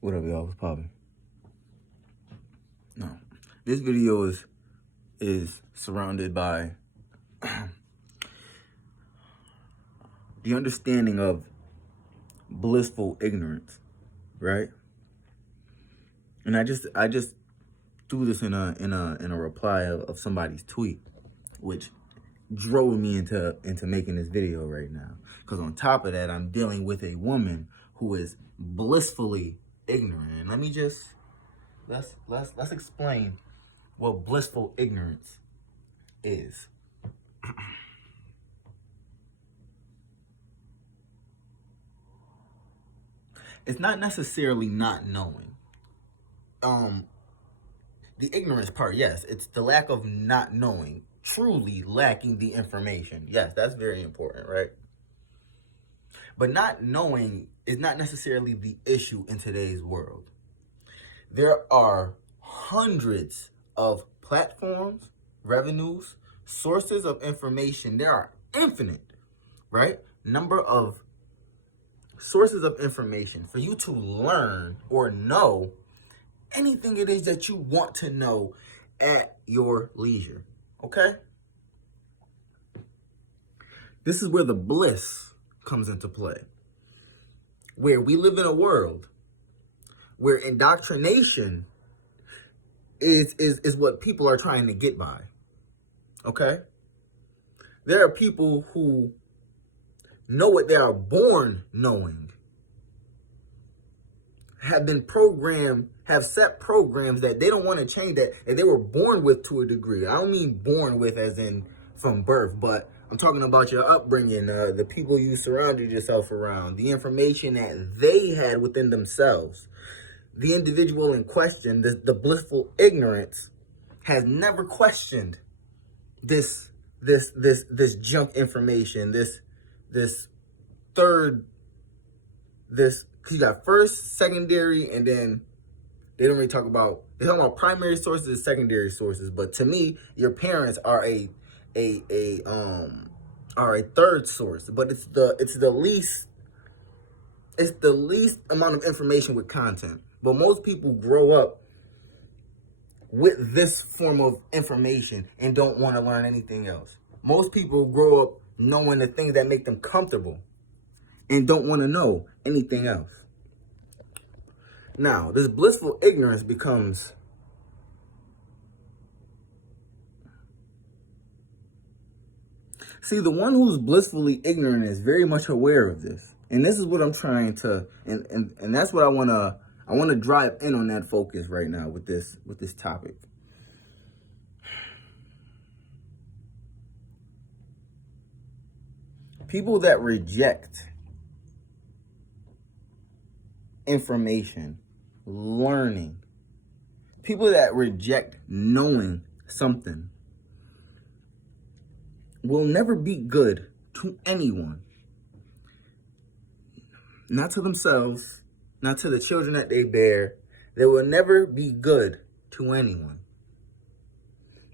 What up, y'all? What's poppin'? No. This video is surrounded by the understanding of blissful ignorance, right? And I just threw this in a reply of somebody's tweet, which drove me into making this video right now. Because on top of that, I'm dealing with a woman who is blissfully ignorant. And let me just let's explain what blissful ignorance is. It's not necessarily not knowing. The ignorance part, yes, it's the lack of not knowing, truly lacking the information. Yes, that's very important, right? But not knowing is not necessarily the issue in today's world. There are hundreds of platforms, revenues, sources of information. There are infinite, right? Number of sources of information for you to learn or know anything it is that you want to know at your leisure, okay? This is where the bliss comes into play, where we live in a world where indoctrination is what people are trying to get by, okay? There are people who know what they are born knowing, have been programmed, have set programs that they don't want to change, that they were born with to a degree. I don't mean born with as in from birth, but I'm talking about your upbringing, the people you surrounded yourself around, the information that they had within themselves. The individual in question, the blissful ignorance, has never questioned this junk information, this you got first, secondary, and then they don't really talk about, they talk about primary sources and secondary sources. But to me, your parents are a third source, but it's the least amount of information with content. But most people grow up with this form of information and don't want to learn anything else. Most people grow up knowing the things that make them comfortable and don't want to know anything else. Now, this blissful ignorance becomes the one who's blissfully ignorant is very much aware of this. And this is what I'm trying to, and that's what I want to drive in on that focus right now with this topic. People that reject information, learning, people that reject knowing something will never be good to anyone. Not to themselves, not to the children that they bear. They will never be good to anyone.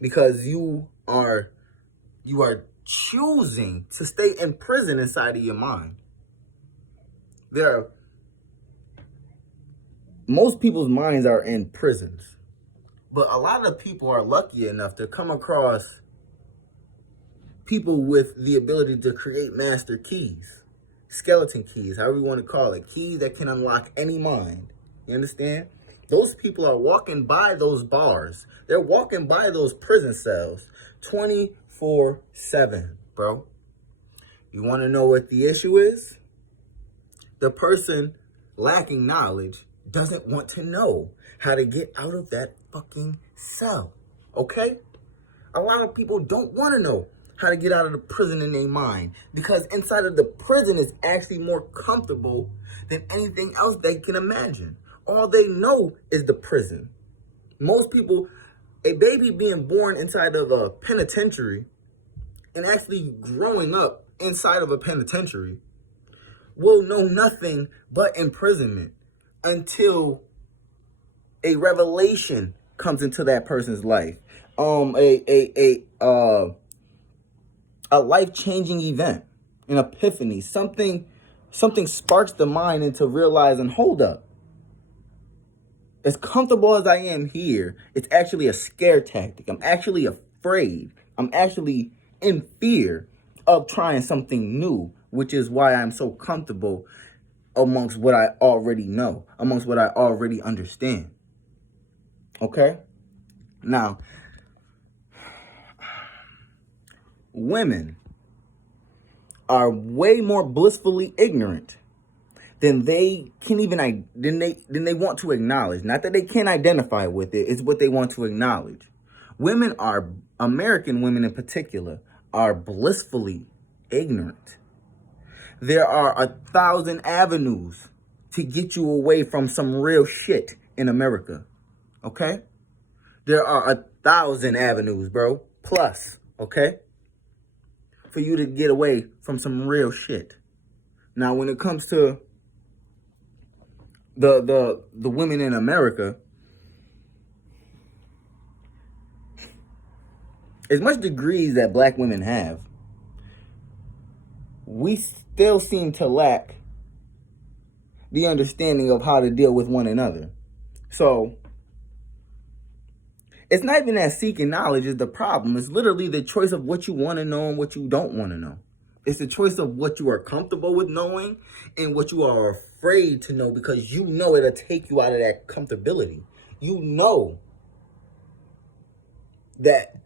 Because you are choosing to stay in prison inside of your mind. Most people's minds are in prisons. But a lot of people are lucky enough to come across people with the ability to create master keys, skeleton keys, however you want to call it, keys that can unlock any mind. You understand? Those people are walking by those bars. They're walking by those prison cells 24/7, bro. You want to know what the issue is? The person lacking knowledge doesn't want to know how to get out of that fucking cell, okay? A lot of people don't want to know how to get out of the prison in their mind, because inside of the prison is actually more comfortable than anything else they can imagine. All they know is the prison. Most people, a baby being born inside of a penitentiary and actually growing up inside of a penitentiary will know nothing but imprisonment until a revelation comes into that person's life. A life-changing event, an epiphany, something sparks the mind into realizing, hold up, As comfortable as I am here, it's actually a scare tactic. I'm actually afraid. I'm actually in fear of trying something new, which is why I'm so comfortable amongst what I already know, amongst what I already understand. Okay? Now, women are way more blissfully ignorant than they can even than they want to acknowledge. Not that they can't identify with it, it's what they want to acknowledge. Women are, American women in particular, are blissfully ignorant. There are 1,000 avenues to get you away from some real shit in America. Okay? There are 1,000 avenues, bro. Plus, okay? For you to get away from some real shit. Now, when it comes to the women in America, as much degrees that black women have, we still seem to lack the understanding of how to deal with one another. So, it's not even that seeking knowledge is the problem. It's literally the choice of what you want to know and what you don't want to know. It's the choice of what you are comfortable with knowing and what you are afraid to know, because you know it'll take you out of that comfortability. You know that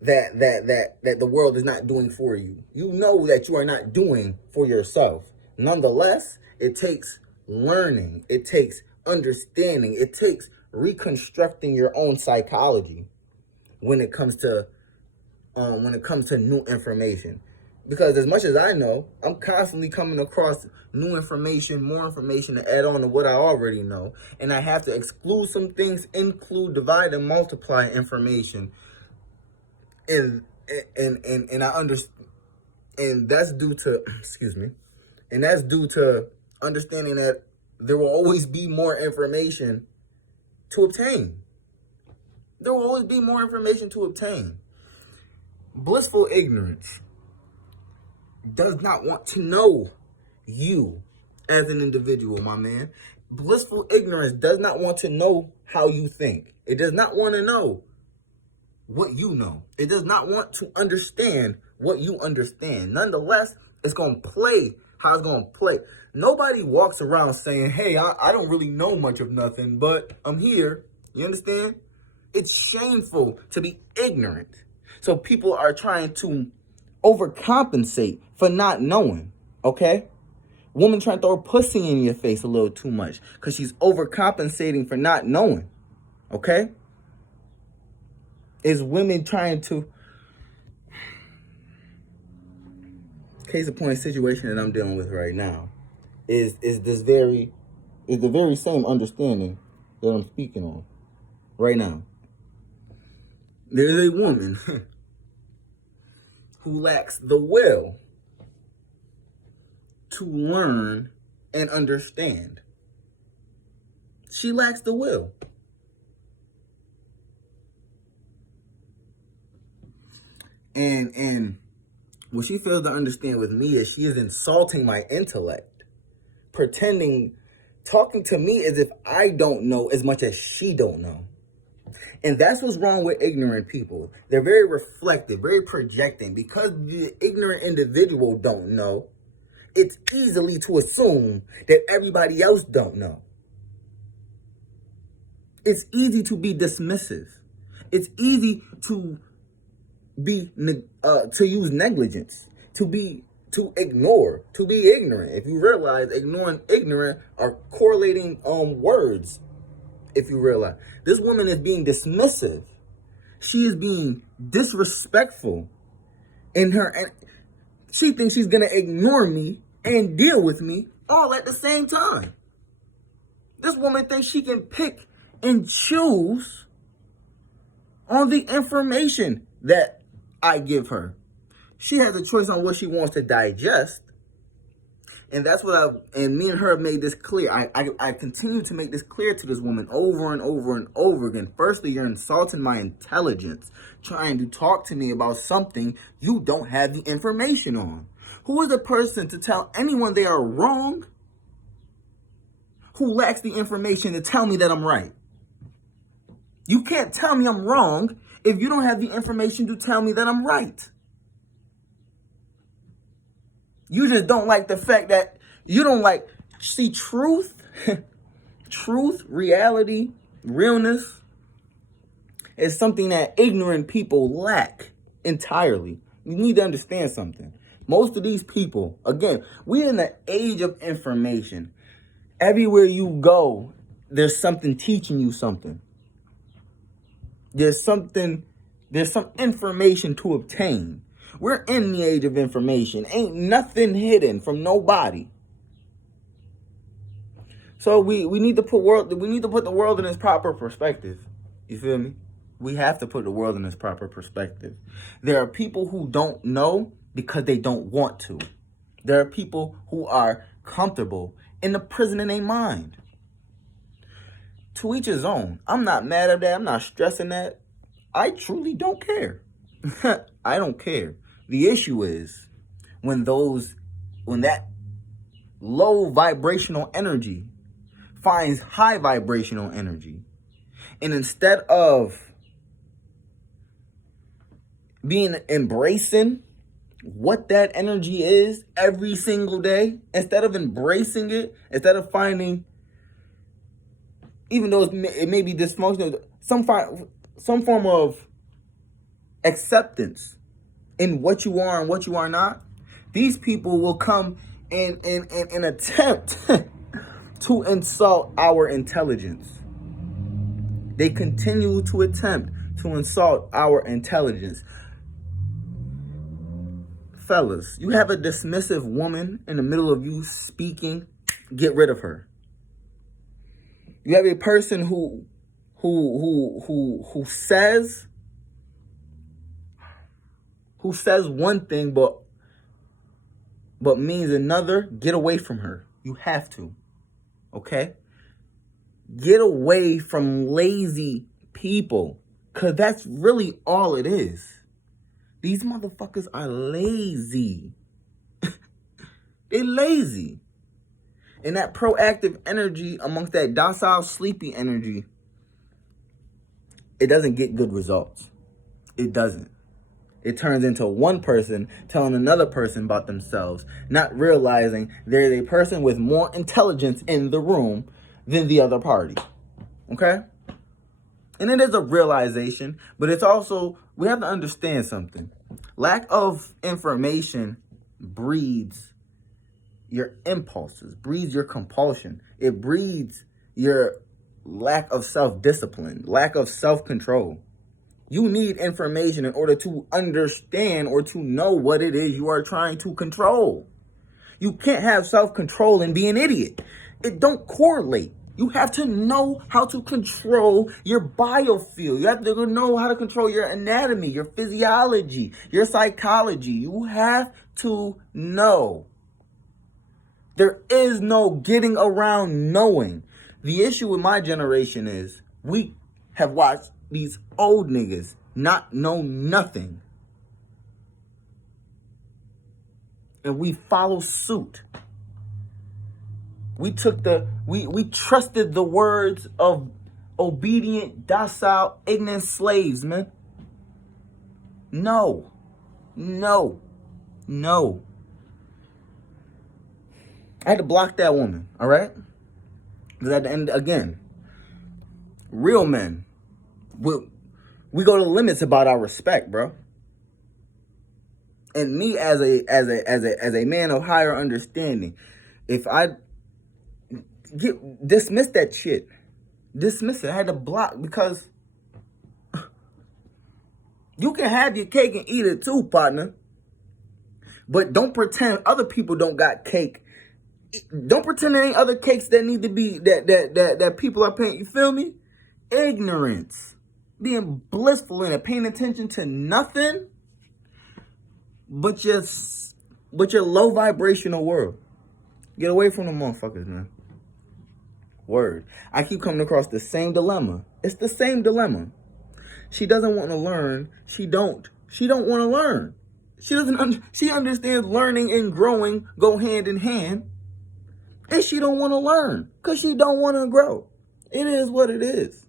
the world is not doing for you. You know that you are not doing for yourself. Nonetheless, it takes learning. It takes understanding. It takes reconstructing your own psychology when it comes to new information. Because as much as I know, I'm constantly coming across new information, more information to add on to what I already know. And I have to exclude some things, include, divide, and multiply information. And I understand, and that's due to, and that's due to understanding that there will always be more information to obtain. There will always be more information to obtain. Blissful ignorance does not want to know you as an individual, my man. Blissful ignorance does not want to know how you think. It does not want to know what you know. It does not want to understand what you understand. Nonetheless, it's going to play how it's going to play. Nobody walks around saying, hey, I don't really know much of nothing, but I'm here. You understand? It's shameful to be ignorant. So people are trying to overcompensate for not knowing, okay? Woman trying to throw her pussy in your face a little too much because she's overcompensating for not knowing, okay? Is women trying to... Case in point situation that I'm dealing with right now is the very same understanding that I'm speaking on right now. There's a woman who lacks the will to learn and understand. She lacks the will. And what she fails to understand with me is she is insulting my intellect, talking to me as if I don't know as much as she don't know. And that's what's wrong with ignorant people. They're very reflective, very projecting. Because the ignorant individual don't know, it's easily to assume that everybody else don't know. It's easy to be dismissive. It's easy to use negligence, to ignore, to be ignorant. If you realize ignoring ignorant are correlating words. If you realize this woman is being dismissive, she is being disrespectful in her, and she thinks she's gonna ignore me and deal with me all at the same time. This woman thinks she can pick and choose on the information that I give her. She has a choice on what she wants to digest. And that's what and me and her have made this clear. I continue to make this clear to this woman over and over and over again. Firstly, you're insulting my intelligence, trying to talk to me about something you don't have the information on. Who is the person to tell anyone they are wrong who lacks the information to tell me that I'm right? You can't tell me I'm wrong if you don't have the information to tell me that I'm right. You just don't like the fact that you don't like, see, truth, truth, reality, realness is something that ignorant people lack entirely. You need to understand something. Most of these people, again, we're in the age of information. Everywhere you go, there's something teaching you something. There's some information to obtain. We're in the age of information. Ain't nothing hidden from nobody. So we need to put the world in its proper perspective. You feel me? We have to put the world in its proper perspective. There are people who don't know because they don't want to. There are people who are comfortable in the prison in their mind. To each his own. I'm not mad at that. I'm not stressing that. I truly don't care. I don't care. The issue is when that low vibrational energy finds high vibrational energy. And instead of embracing what that energy is every single day, instead of embracing it, instead of finding, even though it may be dysfunctional, some form of acceptance in what you are and what you are not, these people will come and attempt to insult our intelligence. They continue to attempt to insult our intelligence. Fellas, you have a dismissive woman in the middle of you speaking, get rid of her. You have a person who says one thing but means another, get away from her. You have to. Okay? Get away from lazy people, because that's really all it is. These motherfuckers are lazy. They lazy. And that proactive energy amongst that docile, sleepy energy, it doesn't get good results. It doesn't. It turns into one person telling another person about themselves, not realizing there's a person with more intelligence in the room than the other party. Okay? And it is a realization, but it's also, we have to understand something. Lack of information breeds your impulses, breeds your compulsion. It breeds your lack of self-discipline, lack of self-control. You need information in order to understand or to know what it is you are trying to control. You can't have self-control and be an idiot. It don't correlate. You have to know how to control your biofield. You have to know how to control your anatomy, your physiology, your psychology. You have to know. There is no getting around knowing. The issue with my generation is we have watched these old niggas not know nothing. And we follow suit. We trusted the words of obedient, docile, ignorant slaves, man. No. I had to block that woman, all right? Because at the end, again, real men, we go to limits about our respect, bro. And me as a man of higher understanding, if I dismiss that shit, dismiss it. I had to block, because you can have your cake and eat it too, partner. But don't pretend other people don't got cake. Don't pretend there ain't other cakes that need to be that people are paying. You feel me? Ignorance, being blissful in it, paying attention to nothing but your low vibrational world. Get away from the motherfuckers, man. Word. I keep coming across the same dilemma. It's the same dilemma. She doesn't want to learn. She don't want to learn. She understands learning and growing go hand in hand. And she don't want to learn because she don't want to grow. It is what it is.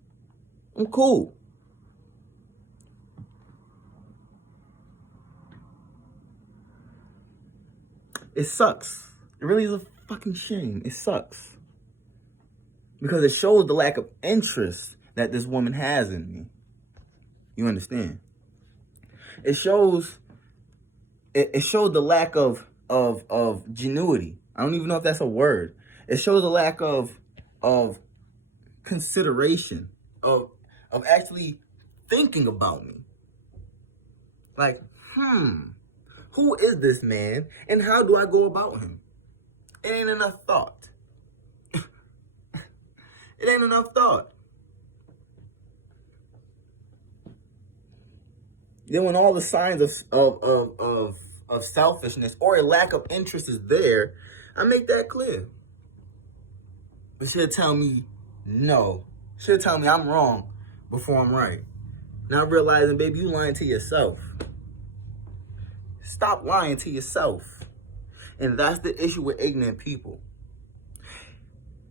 I'm cool. It sucks. It really is a fucking shame. It sucks. Because it shows the lack of interest that this woman has in me. You understand? It shows the lack of genuity. I don't even know if that's a word. It shows a lack of consideration, of actually thinking about me. Like, who is this man and how do I go about him? It ain't enough thought. It ain't enough thought. Then when all the signs of selfishness or a lack of interest is there, I make that clear. But she'll tell me no. She'll tell me I'm wrong before I'm right. Now realizing, baby, you lying to yourself. Stop lying to yourself. And that's the issue with ignorant people.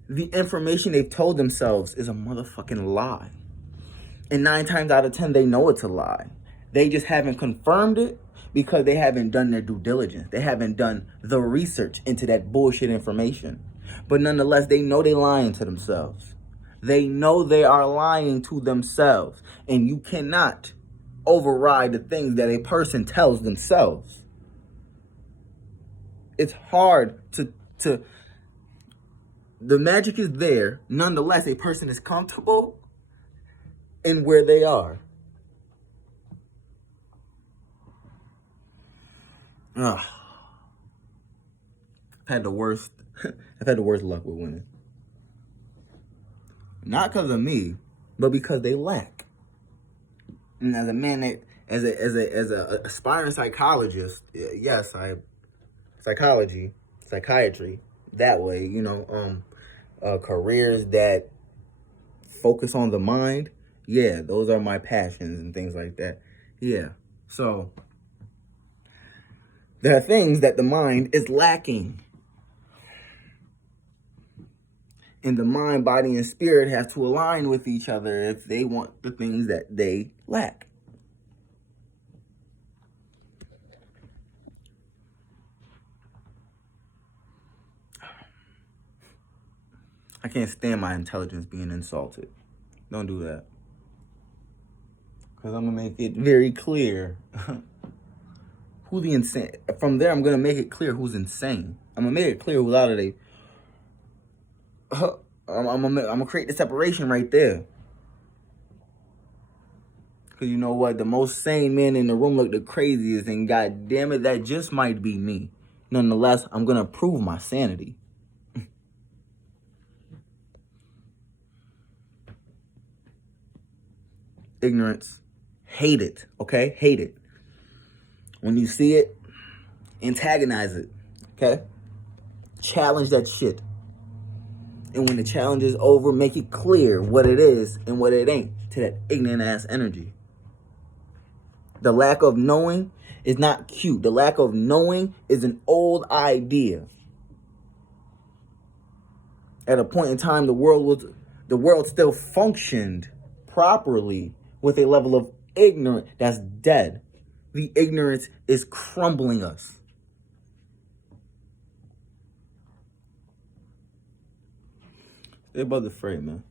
The information they've told themselves is a motherfucking lie. And 9 times out of 10, they know it's a lie. They just haven't confirmed it because they haven't done their due diligence. They haven't done the research into that bullshit information. But nonetheless, they know they're lying to themselves. They know they are lying to themselves. And you cannot override the things that a person tells themselves. It's hard to the magic is there. Nonetheless, a person is comfortable in where they are. Ugh. I've had the worst luck with women. Not because of me, but because they lack. And as a man, as a aspiring psychologist, yes, psychiatry, that way, careers that focus on the mind, yeah, those are my passions and things like that. Yeah. So there are things that the mind is lacking. And the mind, body, and spirit have to align with each other if they want the things that they lack. I can't stand my intelligence being insulted. Don't do that. Because I'm going to make it very clear who the insane... From there, I'm going to make it clear who's insane. I'm going to make it clear who's out of their... I'm going to create the separation right there. Because you know what? The most sane man in the room look the craziest. And God damn it, that just might be me. Nonetheless, I'm going to prove my sanity. Ignorance. Hate it, okay? Hate it. When you see it, antagonize it, okay? Challenge that shit. And when the challenge is over, make it clear what it is and what it ain't to that ignorant ass energy. The lack of knowing is not cute. The lack of knowing is an old idea. At a point in time, the world still functioned properly with a level of ignorance that's dead. The ignorance is crumbling us. Stay above the fray, man.